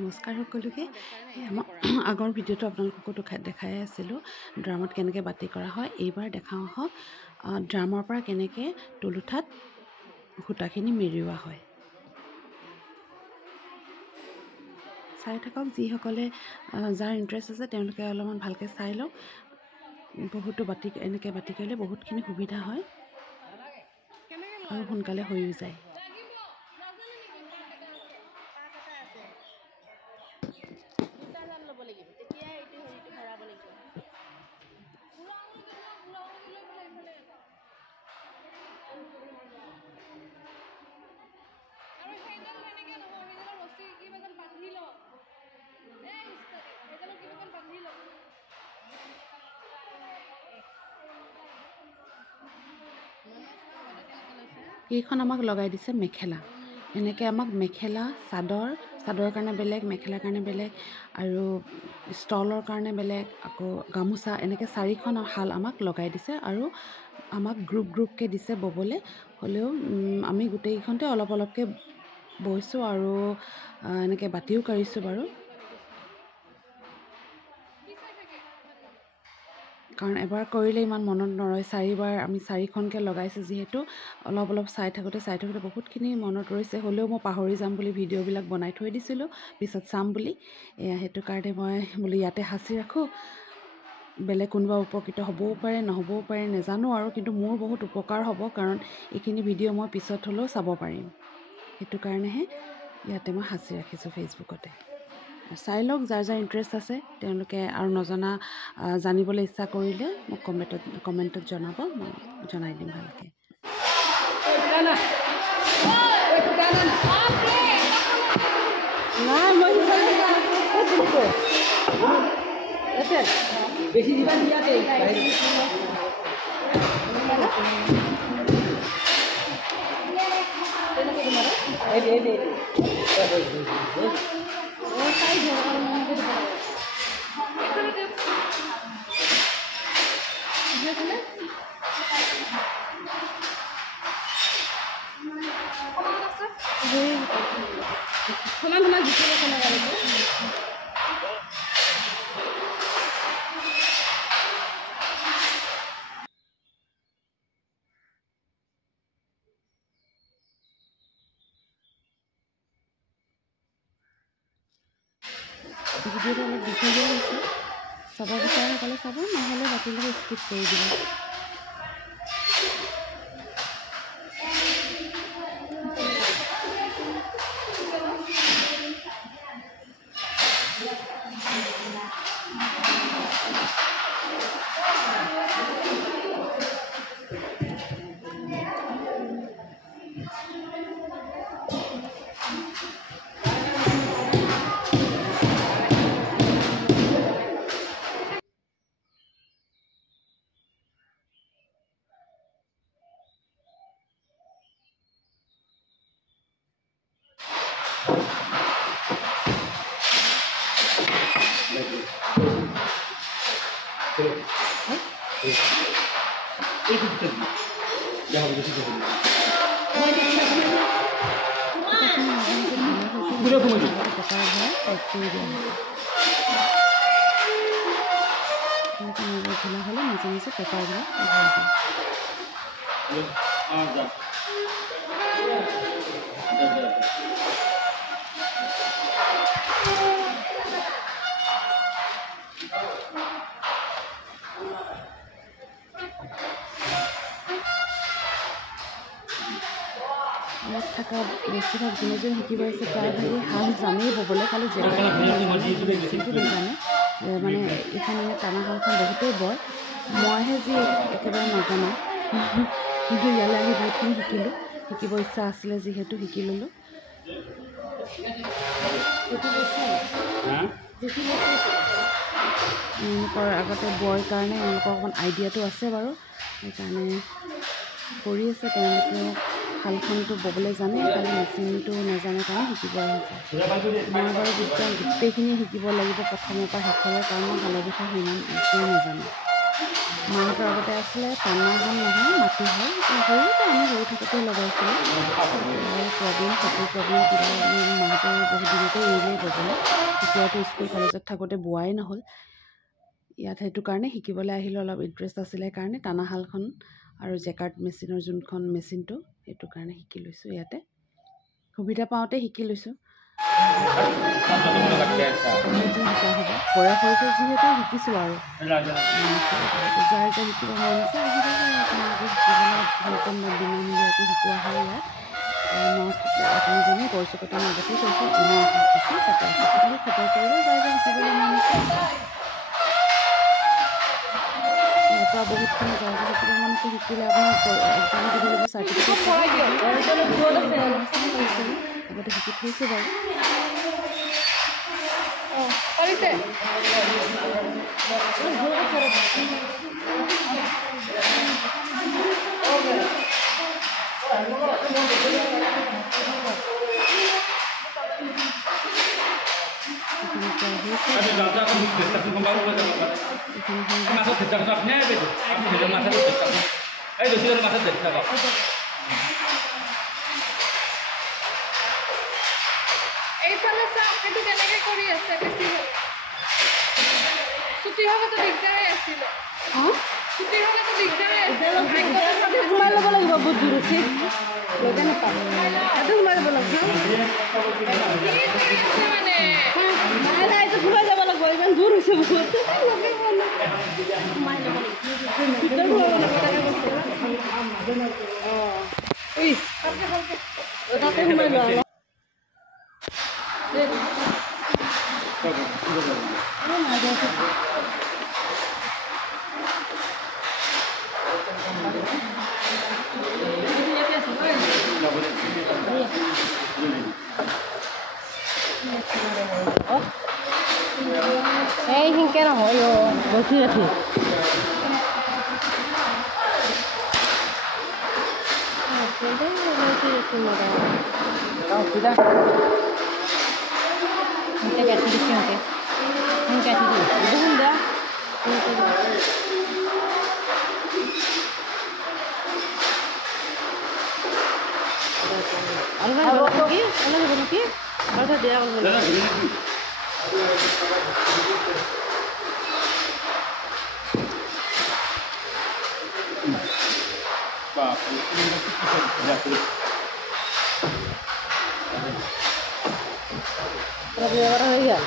নমস্কাৰ সকলোকে। আগৰ ভিডিঅ'টো আপোনালোককো দেখাই আছিলোঁ ড্ৰামত কেনেকৈ বাতি কৰা হয়। এইবাৰ দেখাওঁ আহক ড্ৰামৰ পৰা কেনেকৈ তুলুঠাত সূতাখিনি মেৰিওৱা হয়। চাই থাকক, যিসকলে যাৰ ইণ্টাৰেষ্ট আছে তেওঁলোকে অলপমান ভালকৈ চাই লওক। বহুতো এনেকৈ বাতি কৰিলে বহুতখিনি সুবিধা হয় আৰু সোনকালে হৈও যায়। এইখন আমাক লগাই দিছে মেখেলা। এনেকৈ আমাক মেখেলা, চাদৰৰ কাৰণে বেলেগ, মেখেলাৰ কাৰণে বেলেগ আৰু ষ্টলৰ কাৰণে বেলেগ, আকৌ গামোচা, এনেকৈ 4খন শাল আমাক লগাই দিছে আৰু আমাক গ্ৰুপকৈ দিছে ব'বলৈ। হ'লেও আমি গোটেইকেইখনতে অলপ অলপকৈ বৈছোঁ আৰু এনেকৈ বাতিও কাঢ়িছোঁ বাৰু, কাৰণ এবাৰ কৰিলে ইমান মনত নৰয়। 4বাৰ আমি 4খনকৈ লগাইছোঁ যিহেতু অলপ অলপ চাই থাকোঁতে বহুতখিনি মনত ৰৈছে। হ'লেও মই পাহৰি যাম বুলি ভিডিঅ'বিলাক বনাই থৈ দিছিলোঁ পিছত চাম বুলি। সেইটো কাৰণে মই বোলো ইয়াতে সাঁচি ৰাখোঁ। বেলেগ কোনোবা উপকৃত হ'বও পাৰে, নহ'বও পাৰে, নাজানো আৰু, কিন্তু মোৰ বহুত উপকাৰ হ'ব, কাৰণ এইখিনি ভিডিঅ' মই পিছত হ'লেও চাব পাৰিম। সেইটো কাৰণেহে ইয়াতে মই সাঁচি ৰাখিছোঁ ফেচবুকতে। চাই লওক, যাৰ যাৰ ইণ্টাৰেষ্ট আছে তেওঁলোকে, আৰু জানিবলৈ ইচ্ছা কৰিলে মোক কমেণ্টত জনাব, মই জনাই দিম ভালকৈ। ভিডিঅ'টো অলপ দীঘলীয়া হৈছে, চাব বিচাৰসকলে চাব, নহ'লে বাকীলৈ স্কিপ কৰি দিব। ঢিলা হ'লে মাজে মাজে পেপাৰবিলাক ভৰাই দিওঁ। ইয়াত থকা বেছিভাগ যোনে শিকিব আহিছে প্ৰায়ভাগে হাল জানেই ব'বলৈ, খালি মেচিনটো নাজানে। মানে এইখন টানা শালখন বহুতেই বয়, মইহে যি একেবাৰে নাজানো। কিন্তু ইয়ালৈ আহি বহুতখিনি শিকিলোঁ, শিকিব ইচ্ছা আছিলে যিহেতু শিকি ল'লোঁ। এওঁলোকৰ আগতে বয়ৰ কাৰণে এওঁলোকৰ অকণমান আইডিয়াটো আছে বাৰু, সেইকাৰণে কৰি আছে। তেওঁলোকেও শালখনটো ব'বলৈ জানে, খালি মেচিনটো নাজানে কাৰণে শিকিব আহিছে। মই বাৰু গোটেইখিনি শিকিব লাগিব প্ৰথমৰ পৰা শেষলৈ, কাৰণ মই শালৰ বিষয়ে সিমান একোৱে নাজানো। মাহঁতৰ আগতে আছিলে টানা হাল নহয়, মাটি হাল। সৰুতে আমি সৰু থাকোঁতে লগাইছিলোঁ। প্ৰব্লেম, চকুৰ প্ৰব্লেম কিবা মাহঁতে বহুত দিনতে এৰিলেই ব'বলৈ। তেতিয়াতো স্কুল কলেজত থাকোঁতে বোৱাই নহ'ল। ইয়াত সেইটো কাৰণে শিকিবলৈ আহিলোঁ, অলপ ইণ্টাৰেষ্ট আছিলে কাৰণে টানা হালখন আৰু জেকাৰ্ট মেচিনৰ যোনখন মেচিনটো, সেইটো কাৰণে শিকি লৈছোঁ ইয়াতে। সুবিধা পাওঁতে শিকি লৈছোঁ। শিকা হ'ব বয়স হৈছে যিহেতু শিকিছোঁ আৰু যাৰ শিকিব মন আছে আহিব আপোনালোকে শিকিবলৈ বিনামূলীয়াকৈ শিকোৱা হয় ইয়াত। আপুনি জানে গড়চুকতে মই আগতেই কৈছোঁ, শিকিছোঁ তাতে আছে বুলি খবৰ কৰিব যাৰ শিকিবলৈ মন আছে। ইয়াৰ পৰা বহুতখিনি যাৰ শিকিব মন আছে শিকিলে আপুনি এক্সাম দিব লাগিব, চাৰ্টিফিকেট আগতে শিকি থৈছোঁ বাৰু। এইফালে চাওক সেইটো কেনেকৈ কৰি আছে, বেছি হ'ল ছুটি হ'লেতো দিগদাৰেই আছিলে। ছুটি হ'লেতো দিগদাৰেই সোমাই ল'ব লাগিব, বহুত দূৰ আছে লগা নাপায়, এইটো সোমাই ল'ব লাগিব মানে এইটো সোমাই যাব লাগিব, ইমান দূৰ হৈছে বহুত সোমাই ল'ব লাগিব। তাতে সোমাই লোৱা এই সিংকে নহয় বসি ৰাখি দিয়া hoi ya.